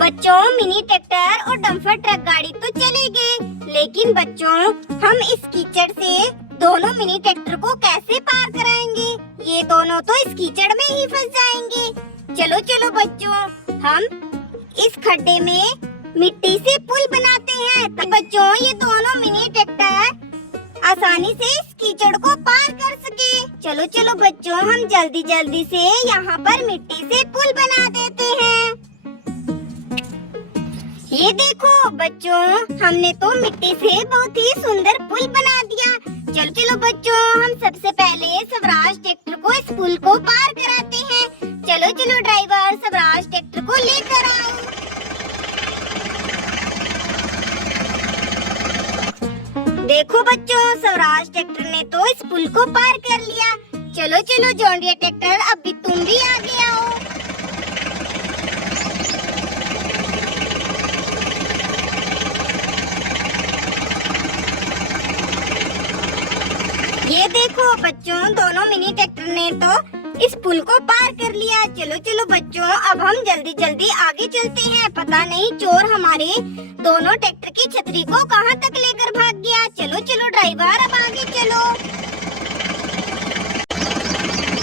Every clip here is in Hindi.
बच्चों, मिनी ट्रैक्टर और डंपर ट्रक गाड़ी तो चले गए, लेकिन बच्चों हम इस कीचड़ से दोनों मिनी ट्रैक्टर को कैसे पार कराएंगे? ये दोनों तो इस कीचड़ में ही फंस जाएंगे। चलो चलो बच्चों, हम इस खड्डे में मिट्टी से पुल बनाते हैं तो बच्चों ये दोनों मिनी ट्रैक्टर आसानी से इस कीचड़ को पार कर सके। चलो चलो बच्चों, हम जल्दी जल्दी से यहाँ पर मिट्टी से पुल बना देते हैं। ये देखो बच्चों, हमने तो मिट्टी से बहुत ही सुंदर पुल बना दिया। चलो चलो बच्चों, हम सबसे पहले स्वराज ट्रैक्टर को इस पुल को पार कराते हैं। चलो चलो ड्राइवर, स्वराज ट्रैक्टर को लेकर आओ। देखो बच्चों, स्वराज ट्रैक्टर ने तो इस पुल को पार कर लिया। चलो चलो जॉन डीरे ट्रैक्टर, अब भी तुम भी आगे आओ। ये देखो बच्चों, दोनों मिनी ट्रैक्टर ने तो इस पुल को पार कर लिया। चलो चलो बच्चों, अब हम जल्दी जल्दी आगे चलते हैं। पता नहीं चोर हमारे दोनों ट्रैक्टर की छतरी को कहां तक लेकर भाग गया। चलो चलो ड्राइवर, अब आगे चलो।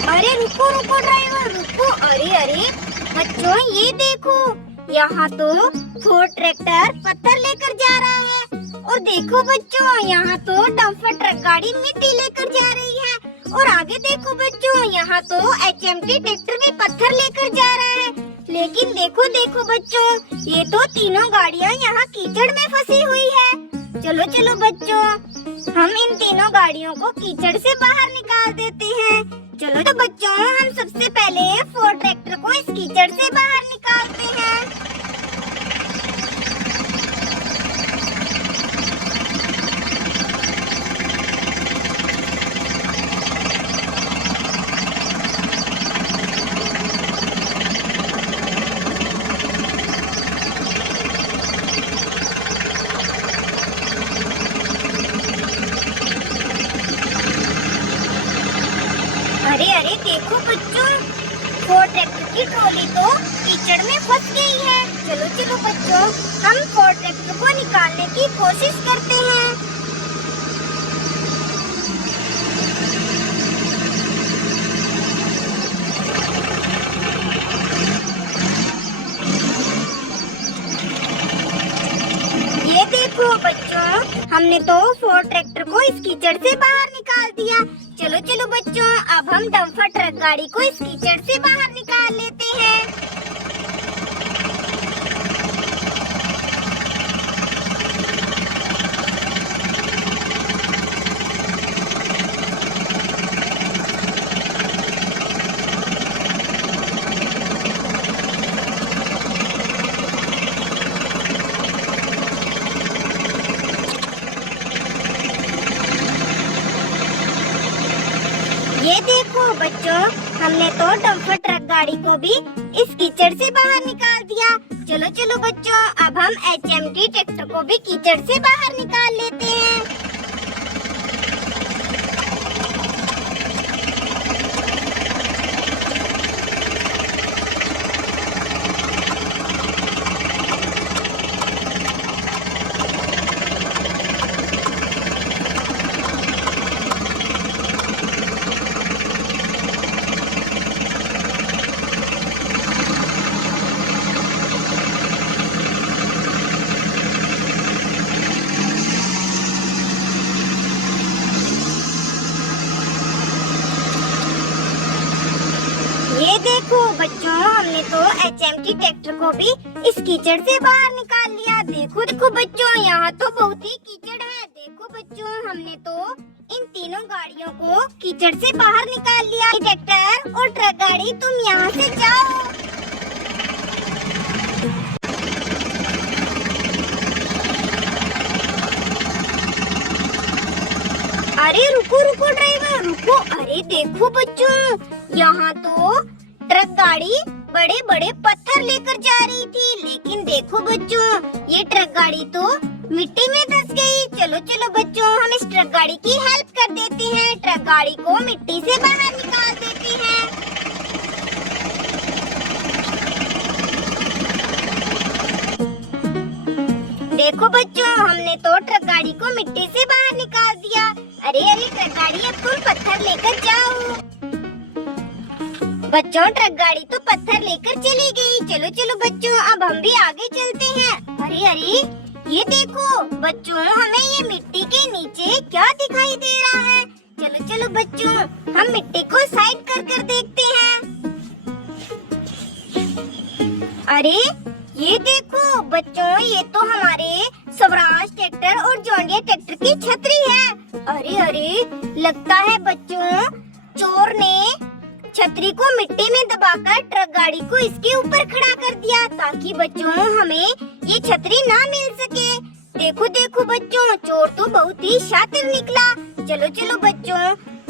अरे रुको रुको ड्राइवर, रुको। अरे अरे बच्चों, ये देखो, यहाँ तो फोर्ड ट्रैक्टर पत्थर लेकर जा रहा है। और देखो बच्चों, यहाँ तो डंपर ट्रक गाड़ी मिट्टी लेकर जा रही है। और आगे देखो बच्चों, यहाँ तो HMT ट्रैक्टर भी पत्थर लेकर जा रहा है। लेकिन देखो देखो बच्चों, ये तो तीनों गाड़ियाँ यहाँ कीचड़ में फंसी हुई है। चलो चलो बच्चों, हम इन तीनों गाड़ियों को कीचड़ से बाहर निकाल देते हैं। चलो तो बच्चों, हम सबसे पहले फोर्ड ट्रैक्टर को इस कीचड़ से बाहर निकालते हैं। अरे अरे देखो बच्चों, फोर्ड ट्रैक्टर की ट्रॉली तो कीचड़ में फंस गई है। चलो चलो बच्चों, हम फोर्ड ट्रैक्टर को निकालने की कोशिश करते हैं। ये देखो बच्चों, हमने तो फोर्ड ट्रैक्टर को इस कीचड़ से बाहर निकाल दिया। चलो चलो बच्चों, अब हम डंपर ट्रक गाड़ी को इस कीचड़ से बाहर निकाल लेते हैं। ये देखो बच्चों, हमने तो डंपर ट्रक गाड़ी को भी इस कीचड़ से बाहर निकाल दिया। चलो चलो बच्चों, अब हम HMT ट्रैक्टर को भी कीचड़ से बाहर निकाल लेते हैं। ये देखो बच्चों, हमने तो HMT ट्रैक्टर को भी इस कीचड़ से बाहर निकाल लिया। देखो देखो बच्चों, यहाँ तो बहुत ही कीचड़ है। देखो बच्चों, हमने तो इन तीनों गाड़ियों को कीचड़ से बाहर निकाल लिया। ट्रैक्टर और ट्रक गाड़ी, तुम यहाँ से जाओ। अरे रुको रुको ड्राइवर, रुको। अरे देखो बच्चों, यहाँ तो ट्रक गाड़ी बड़े बड़े पत्थर लेकर जा रही थी, लेकिन देखो बच्चों, ये ट्रक गाड़ी तो मिट्टी में धंस गई। चलो चलो बच्चों, हम इस ट्रक गाड़ी की हेल्प कर देते हैं। ट्रक गाड़ी को मिट्टी से बाहर निकाल देते हैं। देखो बच्चों, हमने तो ट्रक गाड़ी को मिट्टी से बाहर निकाल दिया। अरे अरे ट्रक गाड़ी, अब तुम पत्थर लेकर जाओ। बच्चों, ट्रक गाड़ी तो पत्थर लेकर चली गई। चलो चलो बच्चों, अब हम भी आगे चलते हैं। अरे अरे ये देखो बच्चों, हमें ये मिट्टी के नीचे क्या दिखाई दे रहा है। चलो चलो बच्चों, हम मिट्टी को साइड कर कर देखते हैं। अरे ये देखो बच्चों, ये तो हमारे स्वराज ट्रैक्टर और जॉन डीरे ट्रैक्टर की छतरी है। अरे अरे लगता है बच्चों, चोर ने छतरी को मिट्टी में दबाकर ट्रक गाड़ी को इसके ऊपर खड़ा कर दिया, ताकि बच्चों हमें ये छतरी ना मिल सके। देखो देखो बच्चों, चोर तो बहुत ही शातिर निकला। चलो चलो बच्चों,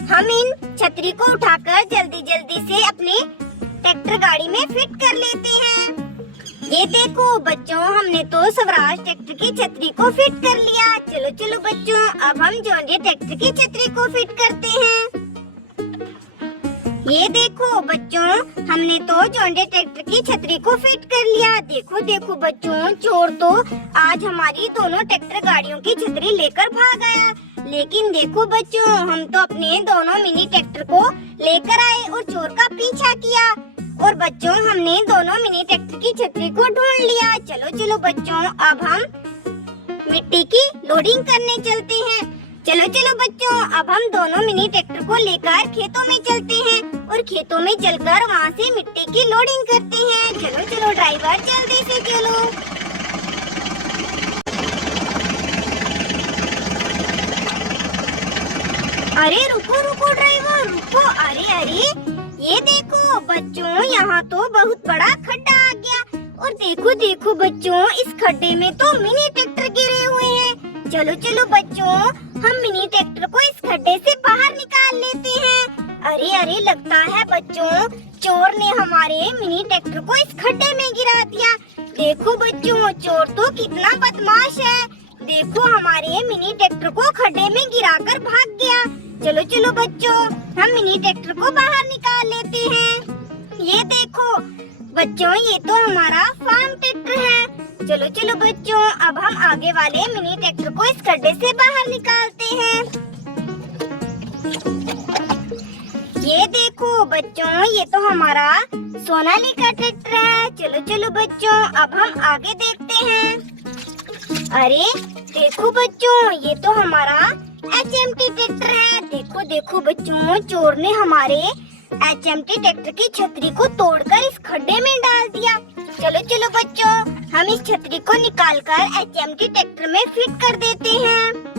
हम इन छतरी को उठाकर जल्दी जल्दी से अपने ट्रैक्टर गाड़ी में फिट कर लेते हैं। ये देखो बच्चों, हमने तो स्वराज ट्रैक्टर की छतरी को फिट कर लिया। चलो चलो बच्चों, अब हम जॉन डीरे ट्रैक्टर की छतरी को फिट करते हैं। ये देखो बच्चों, हमने तो जॉन डीरे ट्रैक्टर की छतरी को फिट कर लिया। देखो देखो बच्चों, चोर तो आज हमारी दोनों ट्रैक्टर गाड़ियों की छतरी लेकर भाग आया। लेकिन देखो बच्चों, हम तो अपने दोनों मिनी ट्रैक्टर को लेकर आए और चोर का पीछा किया। और बच्चों, हमने दोनों मिनी ट्रैक्टर की छतरी को ढूंढ लिया। चलो चलो बच्चों, अब हम मिट्टी की लोडिंग करने चलते हैं। चलो चलो बच्चों, अब हम दोनों मिनी ट्रैक्टर को लेकर खेतों में चलते हैं और खेतों में चलकर वहाँ से मिट्टी की लोडिंग करते हैं। चलो चलो ड्राइवर, जल्दी से चलो। अरे रुको रुको ड्राइवर, रुको। अरे अरे ये देखो बच्चों, यहाँ तो बहुत बड़ा खड्डा आ गया। और देखो देखो बच्चों, इस खड्डे में तो मिनी ट्रैक्टर गिरे हुए हैं। चलो चलो बच्चों, हम मिनी ट्रैक्टर को इस खड्डे से बाहर निकाल लेते हैं। अरे अरे लगता है बच्चों, चोर ने हमारे मिनी ट्रैक्टर को इस खड्डे में गिरा दिया। देखो बच्चों, चोर तो कितना बदमाश है। देखो हमारे मिनी ट्रैक्टर को खड्डे में गिराकर भाग गया। चलो चलो बच्चों, हम मिनी ट्रैक्टर को बाहर निकाल लेते हैं। ये देखो बच्चों, ये तो हमारा फार्म ट्रैक्टर है। चलो चलो बच्चों, अब हम आगे वाले मिनी ट्रैक्टर को इस खड्डे से बाहर निकालते हैं। ये देखो बच्चों, ये तो हमारा सोनालिका ट्रैक्टर है। चलो चलो बच्चों, अब हम आगे देखते हैं। अरे देखो बच्चों, ये तो हमारा HMT ट्रैक्टर है। देखो देखो बच्चों, चोर ने हमारे HMT ट्रैक्टर की छतरी को तोड़कर इस खड्डे में डाल दिया। चलो चलो बच्चों, हम इस छतरी को निकालकर HMT ट्रैक्टर में फिट कर देते हैं।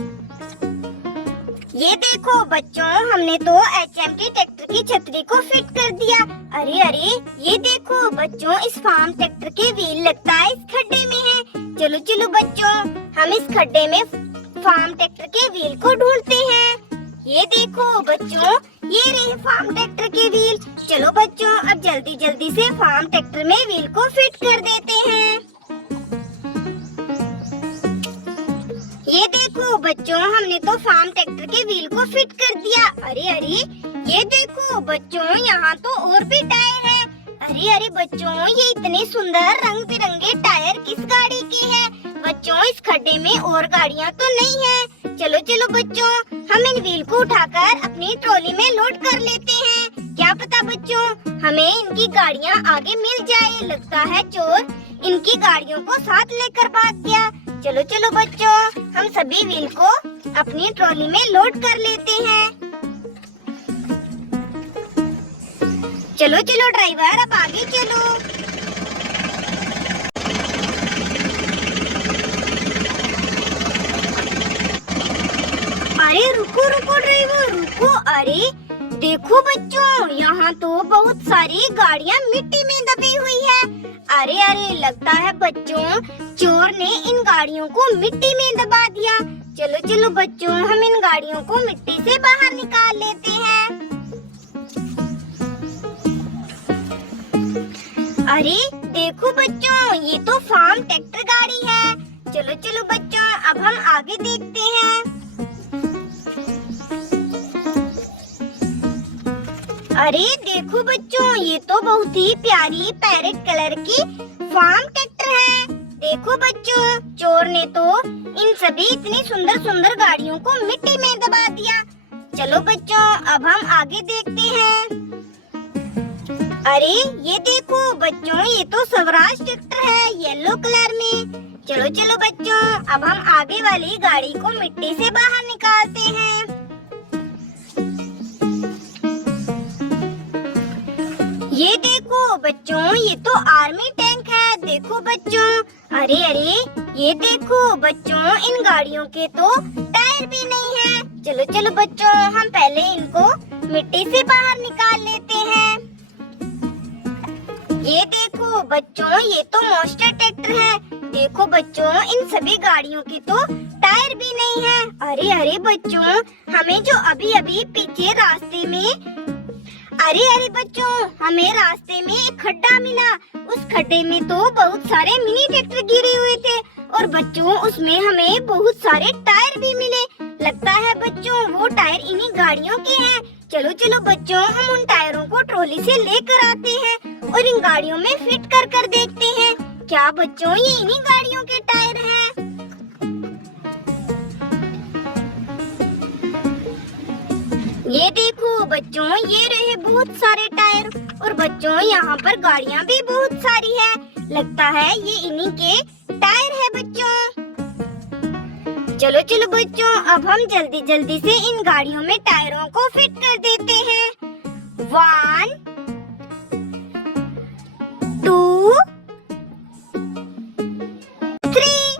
ये देखो बच्चों, हमने तो HMT ट्रैक्टर की छतरी को फिट कर दिया। अरे अरे ये देखो बच्चों, इस फार्म ट्रैक्टर के व्हील लगता है इस खड्डे में है। चलो चलो बच्चों, हम इस खड्डे में फार्म ट्रैक्टर के व्हील को ढूंढते हैं। ये देखो बच्चों, ये रहे फार्म ट्रैक्टर के व्हील। चलो बच्चों, अब जल्दी जल्दी से फार्म ट्रैक्टर में व्हील को फिट कर देते हैं। ये देखो बच्चों, हमने तो फार्म ट्रैक्टर के व्हील को फिट कर दिया। अरे अरे ये देखो बच्चों, यहाँ तो और भी टायर है। अरे अरे बच्चों, ये इतने सुंदर रंग बिरंगे टायर किस गाड़ी के हैं? बच्चों, इस खड्डे में और गाड़ियाँ तो नहीं है। चलो चलो बच्चों, हम इन व्हील को उठाकर अपनी ट्रॉली में लोड कर लेते हैं। क्या पता बच्चों, हमें इनकी गाड़ियाँ आगे मिल जाए। लगता है चोर इनकी गाड़ियों को साथ लेकर भाग गया। चलो चलो बच्चों, हम सभी व्हील को अपनी ट्रॉली में लोड कर लेते हैं। चलो चलो ड्राइवर, अब आगे चलो। अरे रुको रुको ड्राइवर, रुको। अरे देखो बच्चों, यहाँ तो बहुत सारी गाड़ियाँ मिट्टी में दबी हुई है। अरे अरे लगता है बच्चों, चोर ने इन गाड़ियों को मिट्टी में दबा दिया। चलो चलो बच्चों, हम इन गाड़ियों को मिट्टी से बाहर निकाल लेते हैं। अरे देखो बच्चों, ये तो फार्म ट्रैक्टर गाड़ी है। चलो चलो बच्चों, अब हम आगे देखते हैं। अरे देखो बच्चों, ये तो बहुत ही प्यारी पैरेट कलर की फार्म ट्रैक्टर है। देखो बच्चों, चोर ने तो इन सभी इतनी सुंदर सुंदर गाड़ियों को मिट्टी में दबा दिया। चलो बच्चों, अब हम आगे देखते हैं। अरे ये देखो बच्चों, ये तो स्वराज ट्रैक्टर है येलो कलर में। चलो चलो बच्चों, अब हम आगे वाली गाड़ी को मिट्टी से बाहर निकालते हैं। ये देखो बच्चों, ये तो आर्मी टैंक है। देखो बच्चों, अरे अरे ये देखो बच्चों, इन गाड़ियों के तो टायर भी नहीं है। चलो चलो बच्चों, हम पहले इनको मिट्टी से बाहर निकाल लेते हैं। ये देखो बच्चों, ये तो मोस्टर ट्रैक्टर है। देखो बच्चों, इन सभी गाड़ियों के तो टायर भी नहीं है। अरे अरे बच्चों, हमें जो अभी अभी पीछे रास्ते में हमें रास्ते में एक खड्डा मिला। उस खड्डे में तो बहुत सारे मिनी ट्रैक्टर गिरे हुए थे और बच्चों उसमें हमें बहुत सारे टायर भी मिले। लगता है बच्चों वो टायर इन्हीं गाड़ियों के हैं। चलो चलो बच्चों, हम उन टायरों को ट्रॉली से लेकर आते हैं और इन गाड़ियों में फिट कर कर देखते हैं क्या बच्चों ये इन्हीं गाड़ियों के टायर हैं। ये देखो बच्चों, ये रहे बहुत सारे टायर और बच्चों यहाँ पर गाड़ियाँ भी बहुत सारी है। लगता है ये इन्हीं के टायर है बच्चों। चलो चलो बच्चों, अब हम जल्दी जल्दी से इन गाड़ियों में टायरों को फिट कर देते हैं। 1 2 3।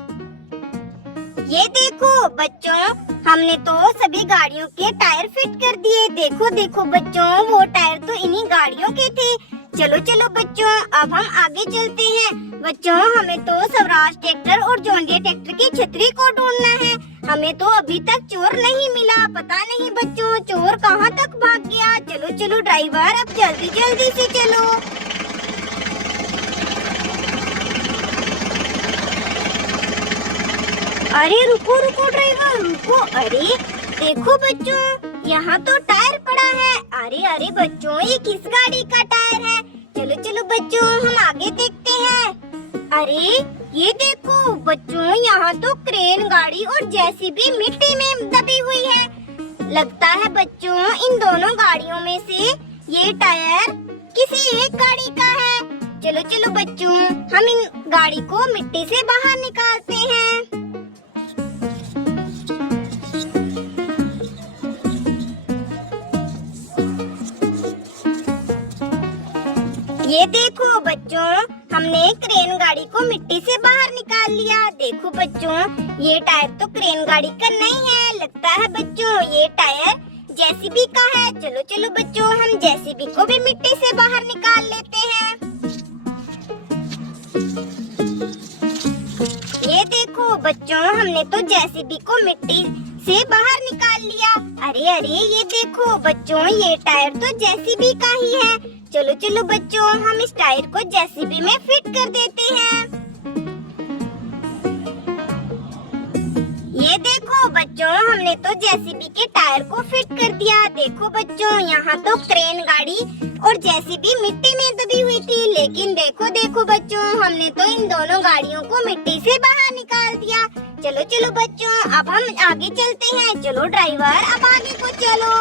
ये देखो बच्चों, हमने तो सभी गाड़ियों के टायर फिट कर दिए। देखो देखो बच्चों, वो टायर तो इन्हीं गाड़ियों के थे। चलो चलो बच्चों, अब हम आगे चलते हैं। बच्चों हमें तो स्वराज ट्रैक्टर और जॉन डीरे ट्रैक्टर की छतरी को ढूंढना है। हमें तो अभी तक चोर नहीं मिला। पता नहीं बच्चों चोर कहाँ तक भाग गया। चलो चलो ड्राइवर, अब जल्दी जल्दी से चलो। अरे रुको रुको ड्राइवर रुको। अरे देखो बच्चों, यहाँ तो टायर पड़ा है। अरे अरे बच्चों, ये किस गाड़ी का टायर है? चलो चलो बच्चों, हम आगे देखते हैं। अरे ये देखो बच्चों, यहाँ तो क्रेन गाड़ी और जेसीबी मिट्टी में दबी हुई है। लगता है बच्चों इन दोनों गाड़ियों में से ये टायर किसी एक गाड़ी का है। चलो चलो बच्चों, हम इन गाड़ी को मिट्टी से बाहर निकालते हैं। ये देखो बच्चों, हमने क्रेन गाड़ी को मिट्टी से बाहर निकाल लिया। देखो बच्चों, ये टायर तो क्रेन गाड़ी का नहीं है। लगता है बच्चों ये टायर जेसीबी का है। चलो चलो बच्चों, हम जेसीबी को भी मिट्टी से बाहर निकाल लेते हैं। ये देखो बच्चों, हमने तो जेसीबी को मिट्टी से बाहर निकाल लिया। अरे अरे ये देखो बच्चों, ये टायर तो जेसीबी का ही है। चलो चलो बच्चों, हम इस टायर को जेसीबी में फिट कर देते हैं। ये देखो बच्चों, हमने तो जेसीबी के टायर को फिट कर दिया। देखो बच्चों, यहाँ तो क्रेन गाड़ी और जेसीबी मिट्टी में दबी हुई थी, लेकिन देखो देखो बच्चों, हमने तो इन दोनों गाड़ियों को मिट्टी से बाहर निकाल दिया। चलो चलो बच्चों, अब हम आगे चलते हैं। चलो ड्राइवर, अब आगे को चलो।